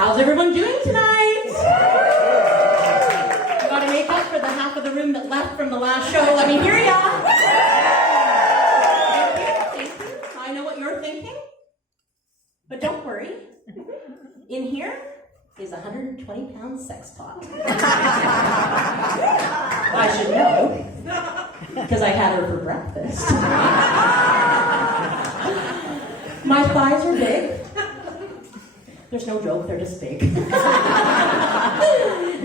How's everyone doing tonight? Got to make up for the half of the room that left from the last show. Let me hear ya. Thank you. I know what you're thinking. But don't worry. In here is a 120-pound sex pot. I should know, because I had her for breakfast. My thighs are big. There's no joke, they're just big.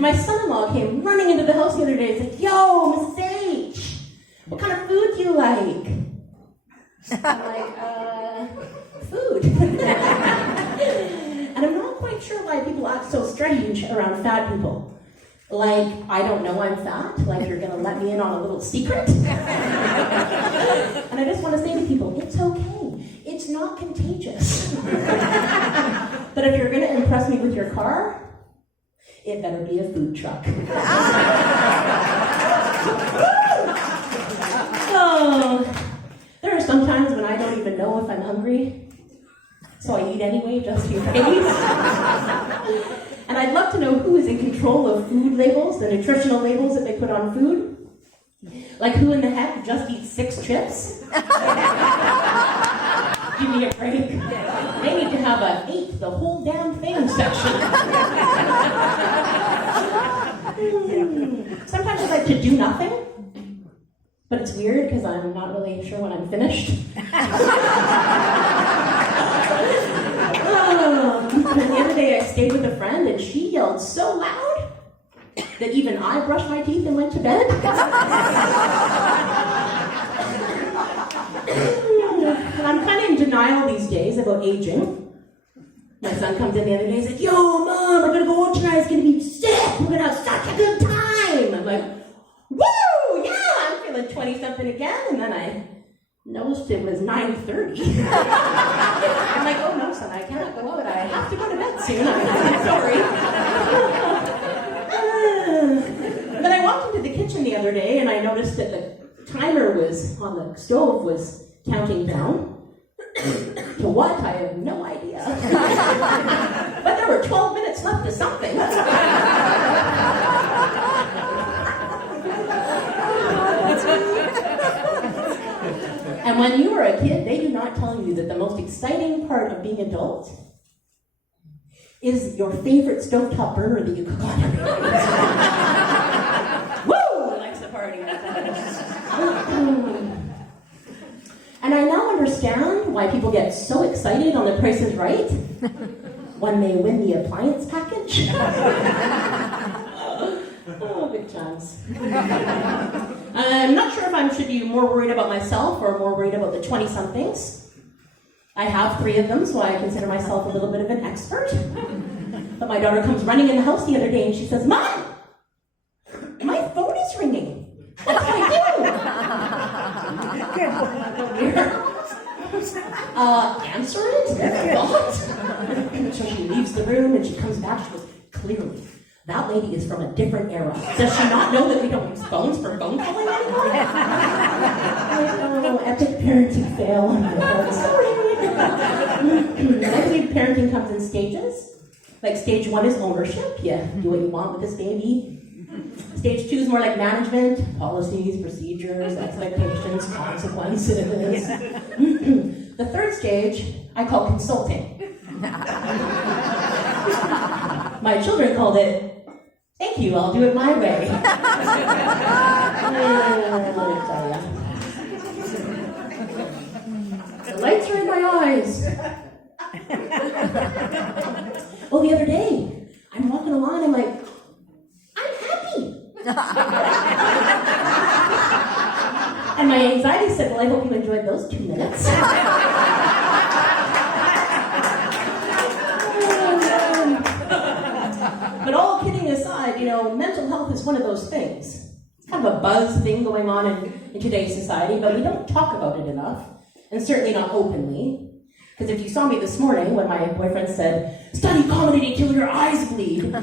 My son-in-law came running into the house the other day and said, "Yo, Mrs. H, what kind of food do you like?" I'm like, food. And I'm not quite sure why people act so strange around fat people. Like, I don't know I'm fat, like you're gonna let me in on a little secret. And I just want to say to people, it's okay. It's not contagious. But if you're gonna impress me with your car, it better be a food truck. Oh, there are some times when I don't even know if I'm hungry. So I eat anyway, just in case. And I'd love to know who is in control of food labels, the nutritional labels that they put on food. Like, who in the heck just eats 6 chips? Give me a break. They need to have a "ate the whole damn thing" section. Sometimes I like to do nothing. But it's weird because I'm not really sure when I'm finished. The other day I stayed with a friend and she yelled so loud that even I brushed my teeth and went to bed. I'm kind of in denial these days about aging. My son comes in the other day and said, "Yo, Mom, we're going to go out tonight. It's going to be sick. We're going to have such a good time." I'm like, "Woo, yeah, I'm feeling 20-something again." And then I noticed it was 9:30. I'm like, "Oh no, son, I can't go out. I have to go to bed soon. I'm sorry." Then I walked into the kitchen the other day and I noticed that the timer was on the stove was counting down. To what? I have no idea. But there were 12 minutes left to something. And when you were a kid, they do not tell you that the most exciting part of being adult is your favorite stovetop burner that you cook on. Woo! Likes the party. And I now understand why people get so excited on The Price is Right when they win the appliance package. Oh, big chance. I'm not sure if I should be more worried about myself or more worried about the 20-somethings. I have 3 of them, so I consider myself a little bit of an expert. But my daughter comes running in the house the other day and she says, "Mom, my phone is ringing. What do I do?" Answer it? What? So she leaves the room and she comes back. She goes, "Clearly, that lady is from a different era. Does she not know that we don't use phones for phone calling anymore?" Oh, epic parenting fail. Sorry. I believe parenting comes in stages. Like, stage 1 is ownership. You do what you want with this baby. Stage 2 is more like management, policies, procedures, expectations, consequences. The 3rd stage, I call consulting. My children called it, "Thank you, I'll do it my way." Let me tell ya. The lights are in my eyes. Oh, the other day, I'm walking along and I'm like, "I'm happy." And my anxiety said, "Well, I hope you enjoyed those 2 minutes." But all kidding aside, mental health is one of those things. It's kind of a buzz thing going on in today's society, but we don't talk about it enough, and certainly not openly. Because if you saw me this morning when my boyfriend said, "Study comedy till your eyes bleed," no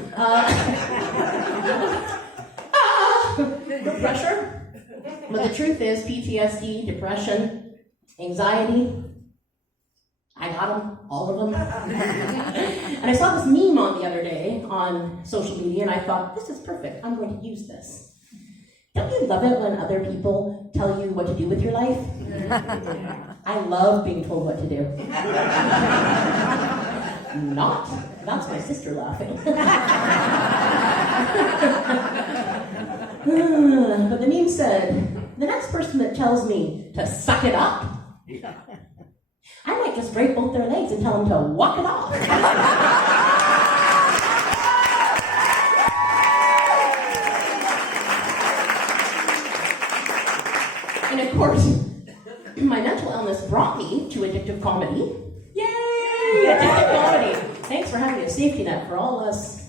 pressure. But the truth is, PTSD, depression, anxiety, I got them, all of them. And I saw this meme on the other day on social media, and I thought, this is perfect. I'm going to use this. Don't you love it when other people tell you what to do with your life? I love being told what to do. Not. That's my sister laughing. But the meme said, the next person that tells me to suck it up, I might just break both their legs and tell them to walk it off. And of course, my mental illness brought me to addictive comedy. Yay! Addictive comedy. Thanks for having a safety net for all us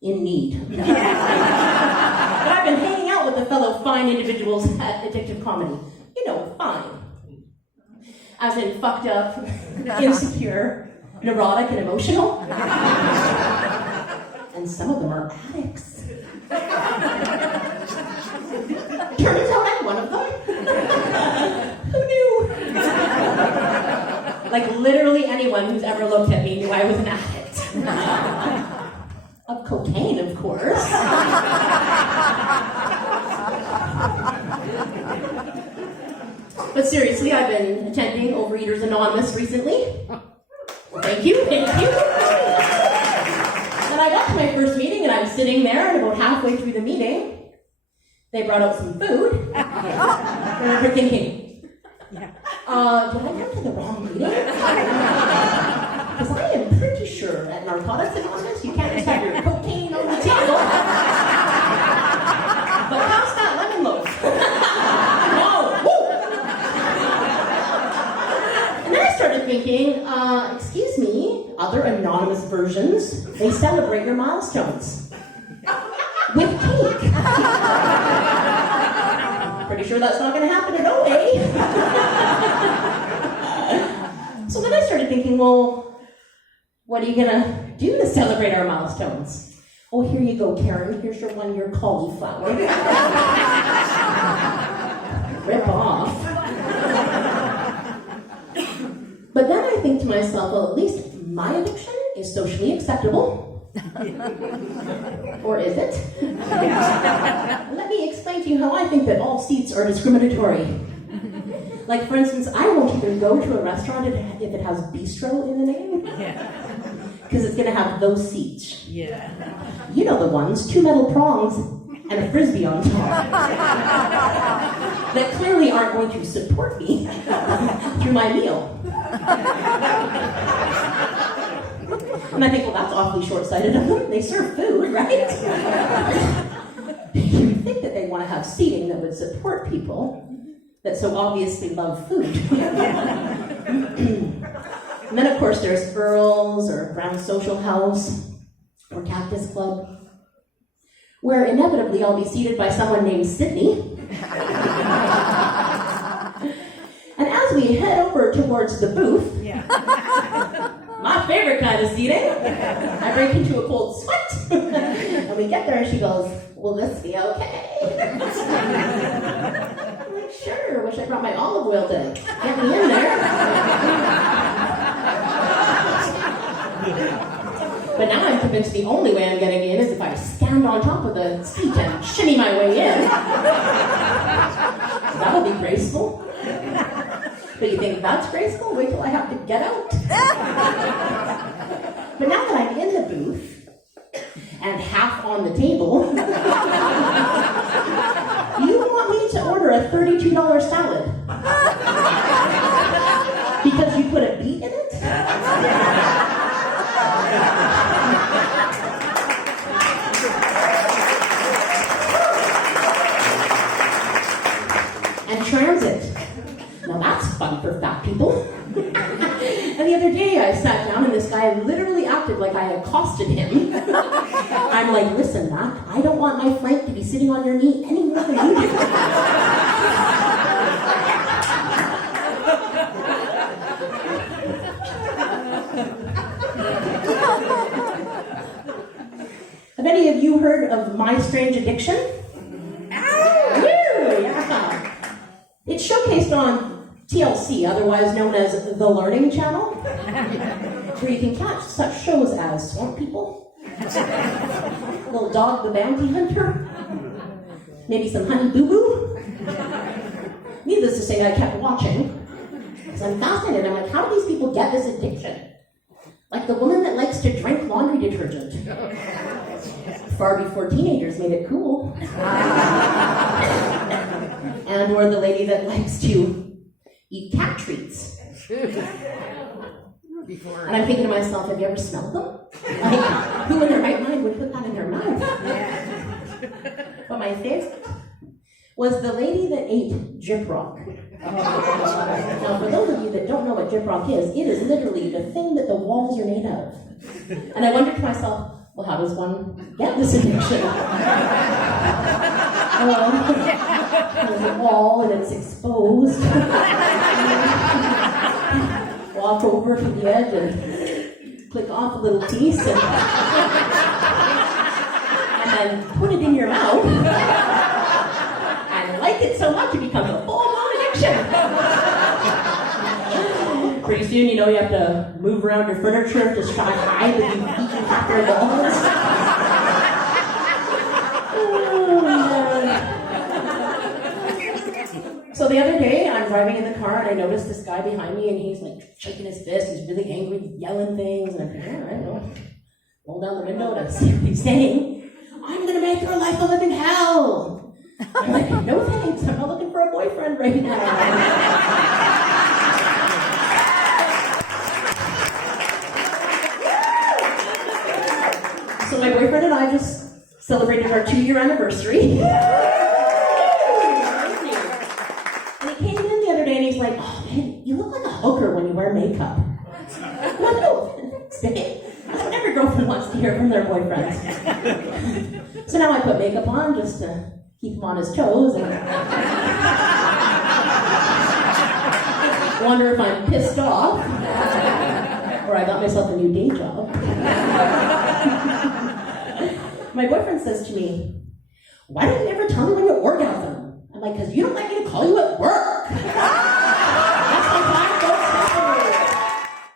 in need. But I've been hanging out with the fellow fine individuals at addictive comedy. You know, fine. As in fucked up, insecure, neurotic, and emotional. And some of them are addicts. Turns out I'm one of them. Who knew? Like literally anyone who's ever looked at me knew I was an addict. Of cocaine, of course. But seriously, I've been attending Overeaters Anonymous recently. Thank you. And I got to my first meeting, and I was sitting there, and about halfway through the meeting, they brought out some food. I remember thinking, did I come to the wrong meeting? Because I am pretty sure at Narcotics Anonymous, you can't just have your cocaine on the table. But how's that lemon loaf? Started thinking, excuse me, other anonymous versions, they celebrate your milestones with cake. Pretty sure that's not going to happen at OA. So then I started thinking, well, what are you going to do to celebrate our milestones? Oh, here you go, Karen. Here's your 1 year cauliflower. Rip off. But then I think to myself, well, at least my addiction is socially acceptable. Or is it? Let me explain to you how I think that all seats are discriminatory. Like, for instance, I won't even go to a restaurant if it has bistro in the name. Because it's going to have those seats. Yeah. You know the ones, 2 metal prongs and a frisbee on top. That clearly aren't going to support me through my meal. And I think, well, that's awfully short-sighted of them. They serve food, right? You'd think that they want to have seating that would support people that so obviously love food. And then, of course, there's Earl's or Brown Social House or Cactus Club, where inevitably I'll be seated by someone named Sydney. And as we head over towards the booth, my favorite kind of seating, I break into a cold sweat. And we get there and she goes, will this be okay? I'm like, sure, wish I brought my olive oil to get me in there. But now I'm convinced the only way I'm getting in is if I stand on top of the seat and shimmy my way in. So that'll be graceful. But you think that's graceful? Wait till I have to get out. But now that I'm in the booth and half on the table, you want me to order a $32 salad because you put a beet in it? And transit. Now that's fun for fat people. And the other day I sat down and this guy literally acted like I accosted him. I'm like, listen, Mac, I don't want my flank to be sitting on your knee any more than you do. Have any of you heard of My Strange Addiction? Yeah. It's showcased on TLC, otherwise known as The Learning Channel. where you can catch such shows as Swamp People, Little Dog the Bounty Hunter, maybe some Honey Boo Boo. Needless to say, I kept watching, because I'm fascinated. I'm like, how do these people get this addiction? Like the woman that likes to drink laundry detergent. Far before teenagers made it cool. And or the lady that likes to eat cat treats. And I'm thinking to myself, have you ever smelled them? Like, who in their right mind would put that in their mouth? But my favorite was the lady that ate Gyprock. Now, for those of you that don't know what Gyprock is, it is literally the thing that the walls are made of. And I wondered to myself, well, how does one get this addiction? There's a wall and it's exposed. Walk over to the edge and click off a little piece and then put it in your mouth and like it so much it becomes a full-blown addiction. Pretty soon, you have to move around your furniture to try to hide that you've eaten half your walls. So the other day, I'm driving in the car and I noticed this guy behind me and he's like shaking his fist, he's really angry, he's yelling things, and I'm thinking, all right, well, roll down the window to see what he's saying. I'm gonna make your life a living hell. I'm like, no thanks, I'm not looking for a boyfriend right now. So my boyfriend and I just celebrated our 2-year anniversary. And he's like, oh man, you look like a hooker when you wear makeup. Well, no, thanks. Every girlfriend wants to hear from their boyfriends. So now I put makeup on just to keep him on his toes and wonder if I'm pissed off or I got myself a new day job. My boyfriend says to me, why don't you ever tell me when you orgasm? I'm like, because you don't like me to call you at work.